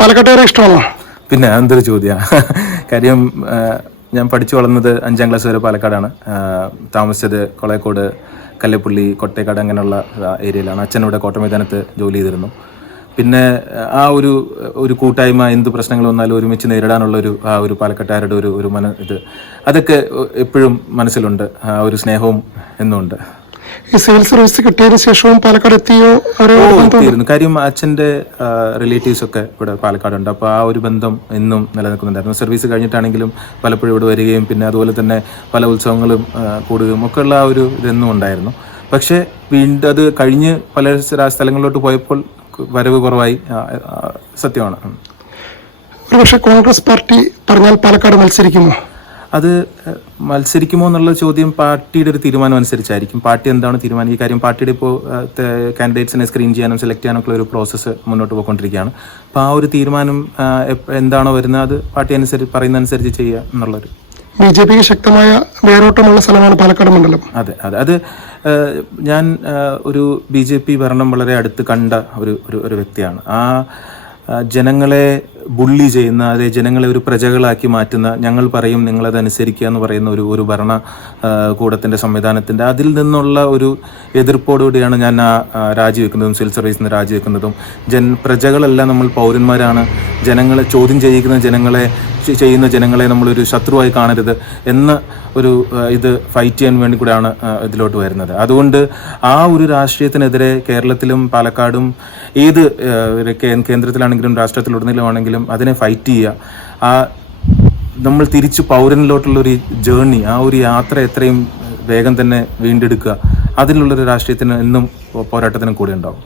പാലക്കാട്ടുകാരെ ഇഷ്ടമാണോ? പിന്നെ എന്തൊരു ചോദ്യമാണ്. കാര്യം ഞാൻ പഠിച്ചു വളർന്നത് 5ാം ക്ലാസ് വരെ പാലക്കാടാണ്. താമസിച്ചത് കൊളയക്കോട്, കല്ലേപ്പുള്ളി, കൊട്ടേക്കാട് അങ്ങനെയുള്ള ഏരിയയിലാണ്. അച്ഛൻ ഇവിടെ കോട്ടമൈതാനത്ത് ജോലി ചെയ്തിരുന്നു. പിന്നെ ആ ഒരു കൂട്ടായ്മ, എന്ത് പ്രശ്നങ്ങൾ വന്നാലും ഒരുമിച്ച് നേരിടാനുള്ള ഒരു പാലക്കാട്ടുകാരുടെ ഒരു അതൊക്കെ എപ്പോഴും മനസ്സിലുണ്ട്. ആ ഒരു സ്നേഹവും എന്നുമുണ്ട്. ഈ സിവിൽ സർവീസ് കിട്ടിയതിനു ശേഷവും പാലക്കാട് എത്തിയോ? എത്തിയിരുന്നു. കാര്യം അച്ഛൻ്റെ റിലേറ്റീവ്സ് ഒക്കെ ഇവിടെ പാലക്കാടുണ്ട്. അപ്പോൾ ആ ഒരു ബന്ധം എന്നും നിലനിൽക്കുന്നുണ്ടായിരുന്നു. സർവീസ് കഴിഞ്ഞിട്ടാണെങ്കിലും പലപ്പോഴും ഇവിടെ വരികയും പിന്നെ അതുപോലെ തന്നെ പല ഉത്സവങ്ങളും കൂടുകയും ഒക്കെ ഉള്ള ആ ഒരു ഇതെന്നും ഉണ്ടായിരുന്നു. പക്ഷേ വീണ്ടും അത് കഴിഞ്ഞ് പല സ്ഥലങ്ങളിലോട്ട് പോയപ്പോൾ വരവ് കുറവായി. സത്യമാണ്. ഒരുപക്ഷെ കോൺഗ്രസ് പാർട്ടി പറഞ്ഞാൽ പാലക്കാട് മത്സരിക്കുമോ? അത് മത്സരിക്കുമോ എന്നുള്ള ചോദ്യം പാർട്ടിയുടെ ഒരു തീരുമാനം അനുസരിച്ചായിരിക്കും. പാർട്ടി എന്താണ് തീരുമാനം? ഈ കാര്യം പാർട്ടിയുടെ ഇപ്പോൾ കാൻഡിഡേറ്റ്സിനെ സ്ക്രീൻ ചെയ്യാനും സെലക്ട് ചെയ്യാനൊക്കെ ഒരു പ്രോസസ്സ് മുന്നോട്ട് പോയിക്കൊണ്ടിരിക്കുകയാണ്. അപ്പോൾ ആ ഒരു തീരുമാനം എന്താണോ വരുന്നത് അത് പാർട്ടി പറയുന്ന അനുസരിച്ച് ചെയ്യുക എന്നുള്ളൊരു. BJPക്ക് ശക്തമായ വേരോട്ടമുള്ള സ്ഥലമാണ് പാലക്കാട് മണ്ഡലം. അതെ അതെ അത് ഞാൻ ഒരു BJP ഭരണം വളരെ അടുത്ത് കണ്ട ഒരു വ്യക്തിയാണ്. ആ ജനങ്ങളെ ബുള്ളി ചെയ്യുന്ന, അതെ ജനങ്ങളെ ഒരു പ്രജകളാക്കി മാറ്റുന്ന, ഞങ്ങൾ പറയും നിങ്ങളത് അനുസരിക്കുക എന്ന് പറയുന്ന ഒരു ഭരണ കൂടത്തിൻ്റെ സംവിധാനത്തിൻ്റെ അതിൽ നിന്നുള്ള ഒരു എതിർപ്പോടുകൂടിയാണ് ഞാൻ രാജിവെക്കുന്നതും സിവിൽ സർവീസിൽ നിന്ന് രാജിവെക്കുന്നതും. പ്രജകളല്ല, നമ്മൾ പൗരന്മാരാണ്. ജനങ്ങളെ ചോദ്യം ചെയ്യുന്ന ജനങ്ങളെ നമ്മളൊരു ശത്രുവായി കാണരുത് എന്ന ഇത് ഫൈറ്റ് ചെയ്യാൻ വേണ്ടി കൂടെയാണ് ഇതിലോട്ട് വരുന്നത്. അതുകൊണ്ട് ആ ഒരു രാഷ്ട്രീയത്തിനെതിരെ കേരളത്തിലും പാലക്കാടും ഏത് കേന്ദ്രത്തിലാണെങ്കിലും രാഷ്ട്രത്തിലുടനീളമാണെങ്കിലും അതിനെ ഫൈറ്റ് ചെയ്യുക. നമ്മൾ തിരിച്ച് പൗരനിലോട്ടുള്ളൊരു ജേർണി, ആ ഒരു യാത്ര എത്രയും വേഗം തന്നെ വീണ്ടെടുക്കുക. അതിലുള്ളൊരു രാഷ്ട്രീയത്തിന് എന്നും പോരാട്ടത്തിനും കൂടെ ഉണ്ടാവും.